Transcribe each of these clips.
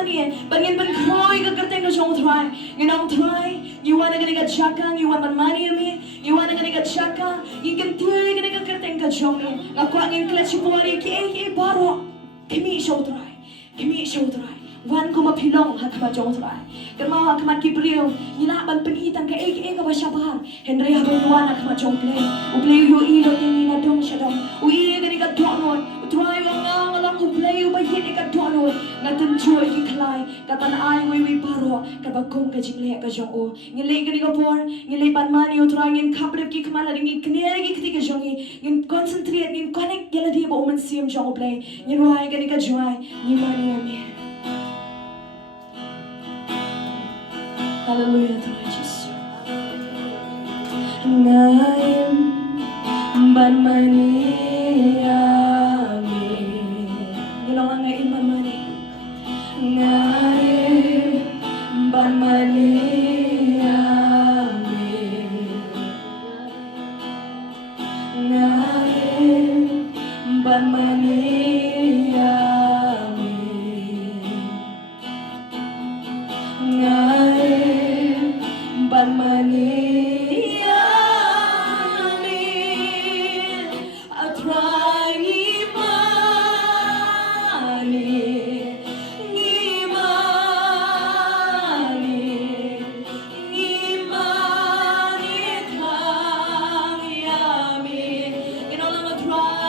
money bangin ban kroi ka karte ka jong try you know try you wanna gonna get chaka you want money me you wanna gonna get chaka you can try gonna get karte ka jong ngakwa ngin clutch body ki baro kimi show try wan ko mapilong hakma jong try kerma hakma kibriyo ina ban pengitan ka ka ba shabar henry habon wan hakma jong play yo ilo ni na dong shadong ui gani ka dono try nga lang play ba hit ka dono ngaten joy ki klai katan ai we paro ka ba kong ka jingle ka jong o ngile gani ka por ngile ban mani o try ngin kaprep ki kmala ringi kner ki kti ka jong ngin concentrate ngin connect gela di ba o man sim jong play ngin wai gani ka joy ni mani ami Hallelujah, Tuhan Yesus. Ngaim ban mani amin. Gilong ngaim ban mani. Ngaim ban mani amin. Ngaim ban mani amin. Ngaim ban mani amin atray ngimani thang yamin ginolang atray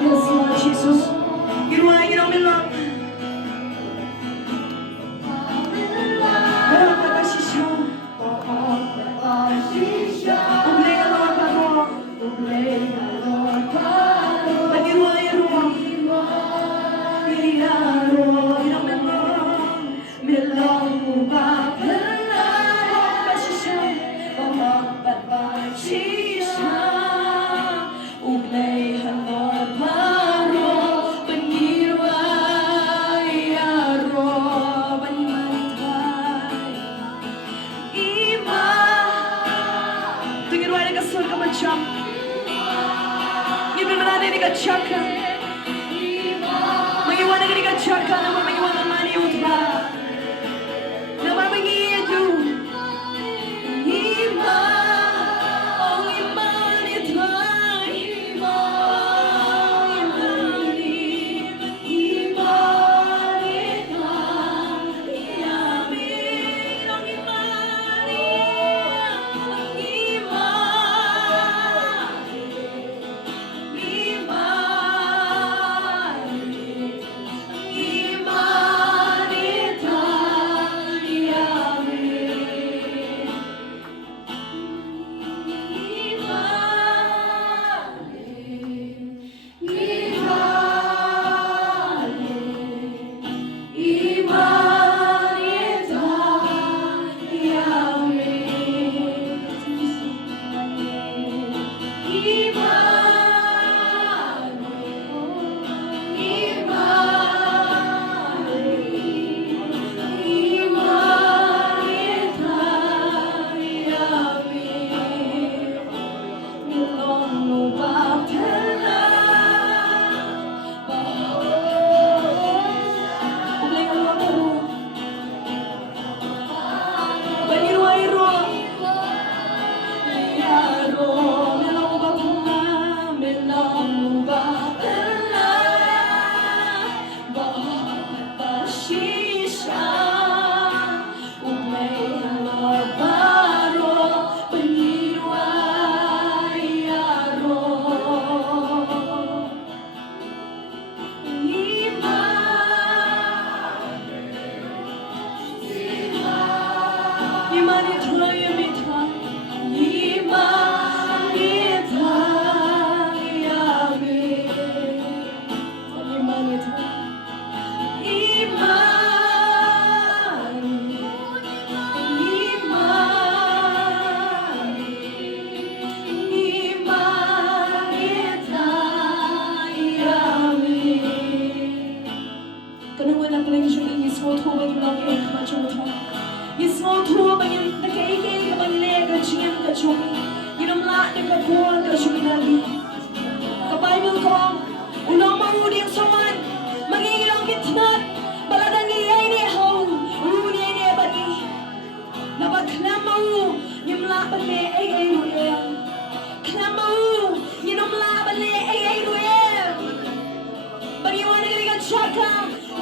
Yes, Lord Jesus. Ginawa namin lang. Chaka, magiwana ka ka chaka, na magiwana mani utra, na mamagi du, ima, oh imani try, imani Bible ko, unang mahuli ang saman, mangingilang kitnat, baladang iyay ni hao, urunay ni abadi, nabagklamaw, yung laban ni ay ruel, klamaw, yung laban ni ay ruel, baniwan na galigan tsaka,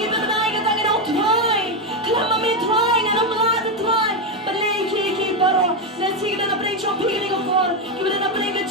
ibanay ka tangin ang try, klamami try, nanamlat try, balay kiki paro, nasig na napaling siyang piling ang for, kibala napaling ka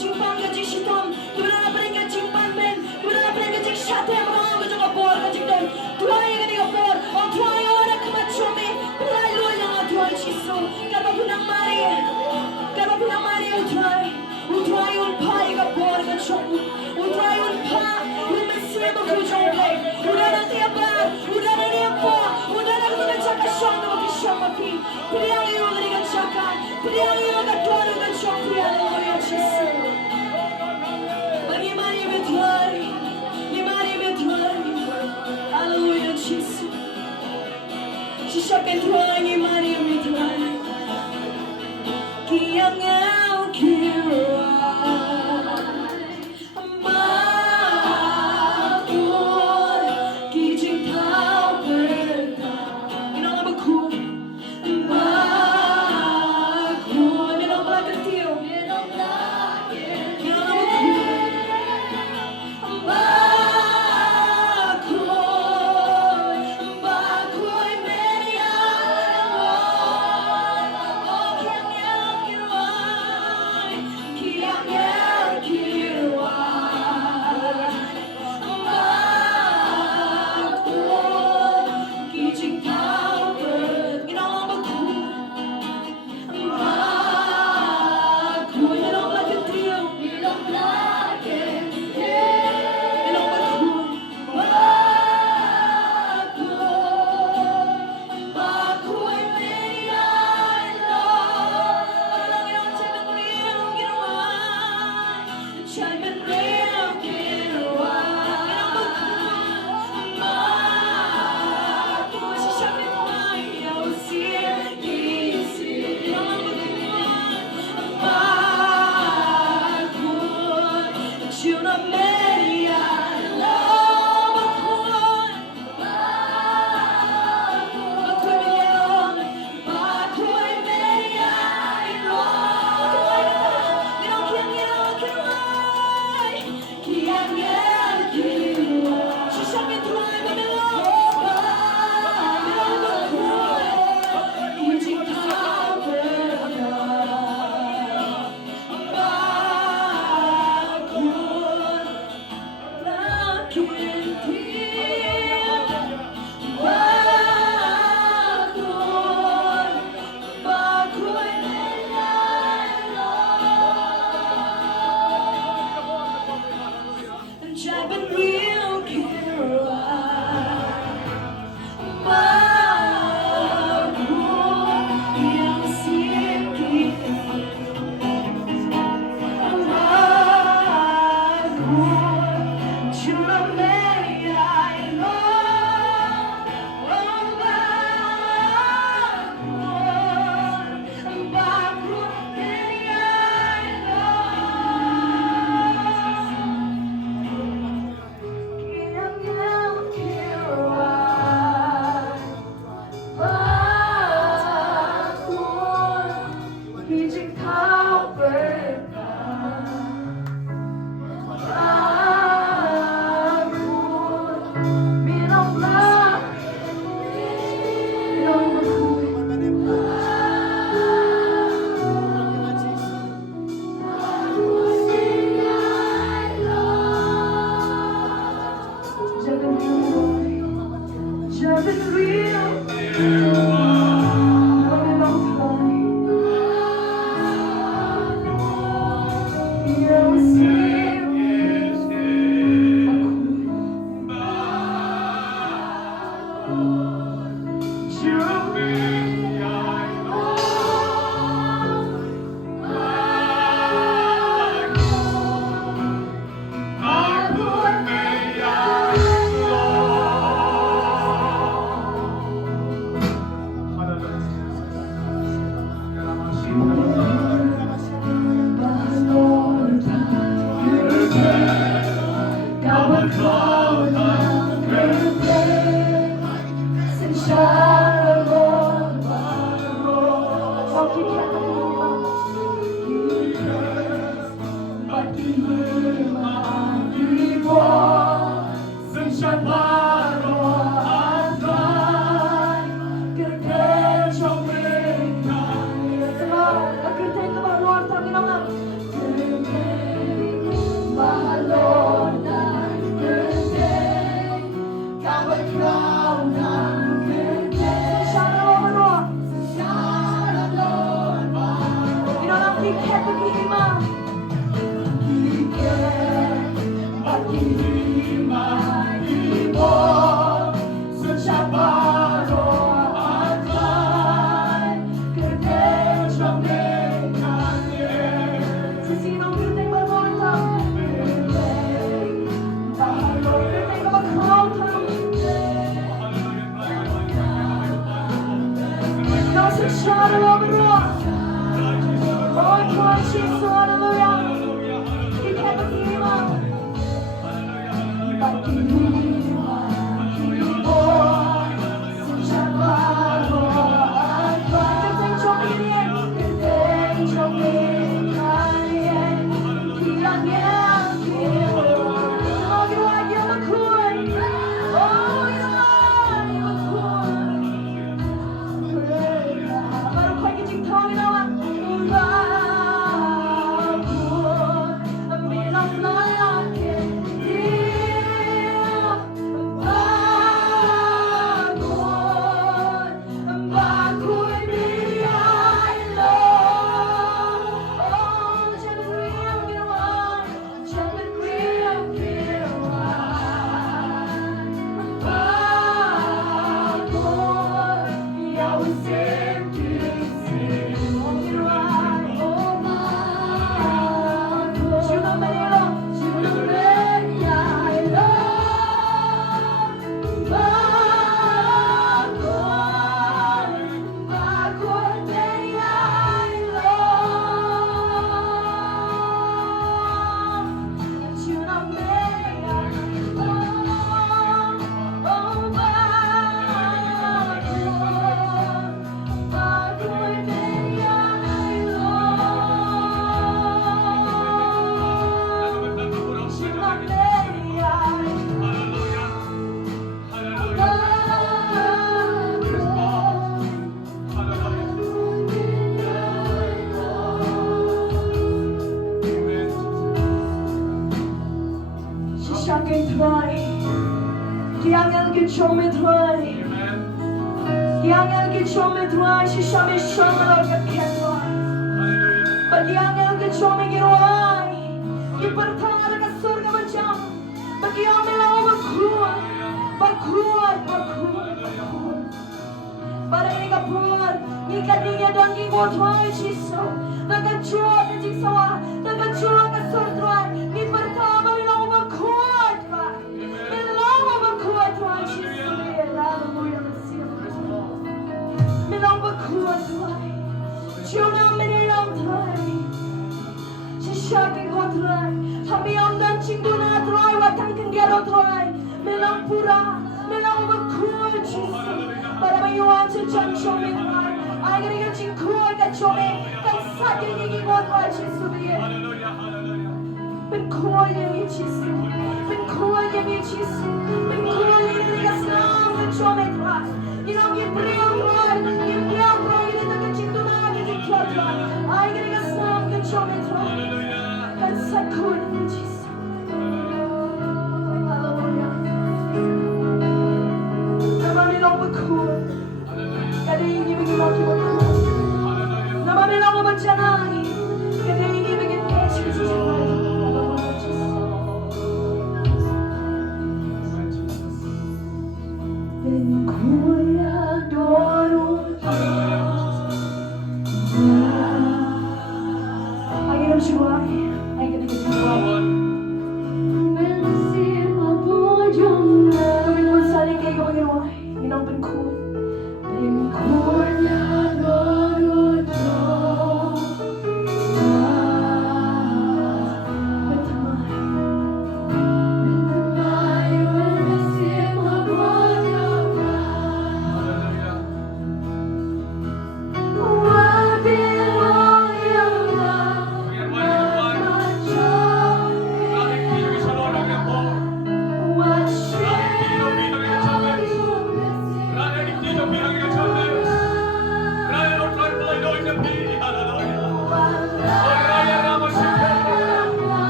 been real.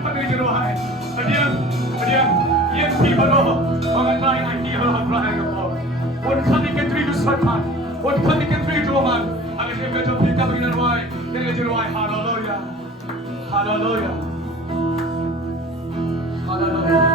Pag-iiruhay. Yang Tibalo, mga tayong ang ihalang raya po. Huwag ka ni Kendrido Satan. Huwag ka ni Kendrido man. Ang isip ka dyan, pika pag-iruhay. Pag-iruhay. Hallelujah. Hallelujah. Hallelujah.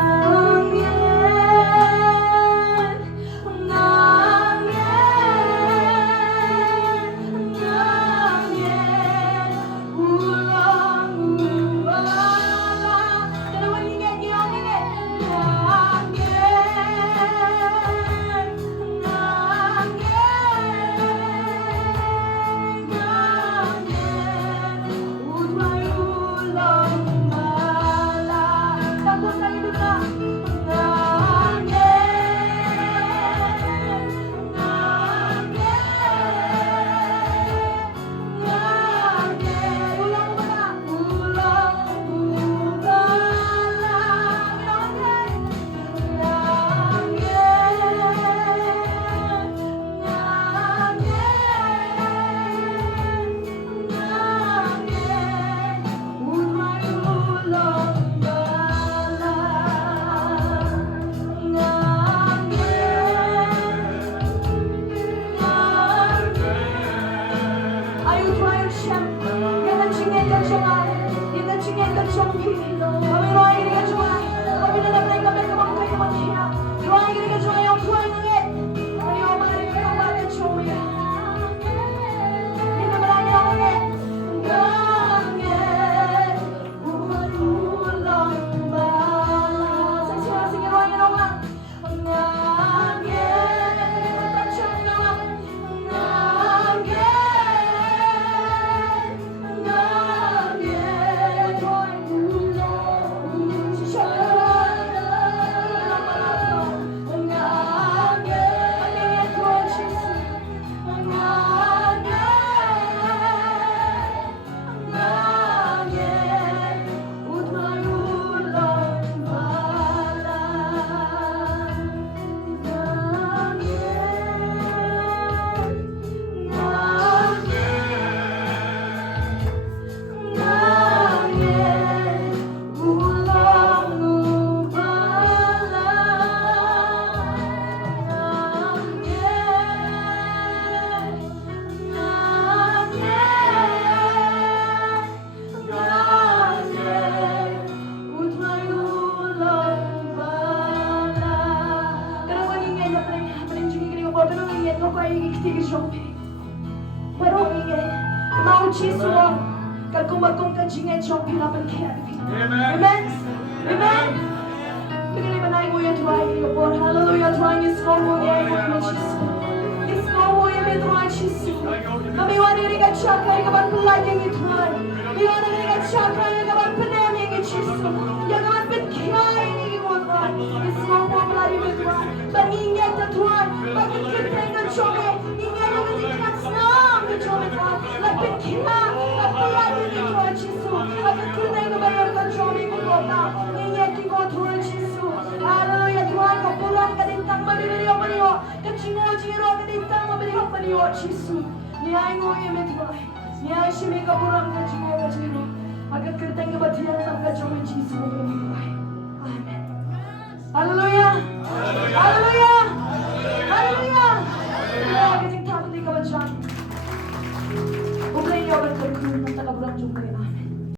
Amen. Amen. Begini menaik mo yung tuwa iyo po. Hallelujah. Tuwa niyo sa mo niya iyo po Jesus. Isko mo yung may tuwa Jesus. Kami wani rin ka tsaka yung kaban kulay yung ituwa. Kami wani rin ka tsaka yung kaban panayam yung Jesus. Yung kaban pitkay yung ituwa. Isko mo melalui yung tuwa. Pangingat na tuwa. Pagkikipay ng tiyome. Ingat yung katikas na ang tiyome tuwa. Lapit kina. Lapulay yung ituwa Jesus. Pagkikipay ng bayan ng tiyome ko po na. Tuhan Yesus, haleluya Tuhan kau pulang ke dintang berdiri beliau, kecingau-cingau ke dintang beliau beliau Yesus, niai ngoye metuai, niai shimi kau pulang kecingau, agak kerteng kebatian sam kacau Yesus beliau, amen, haleluya.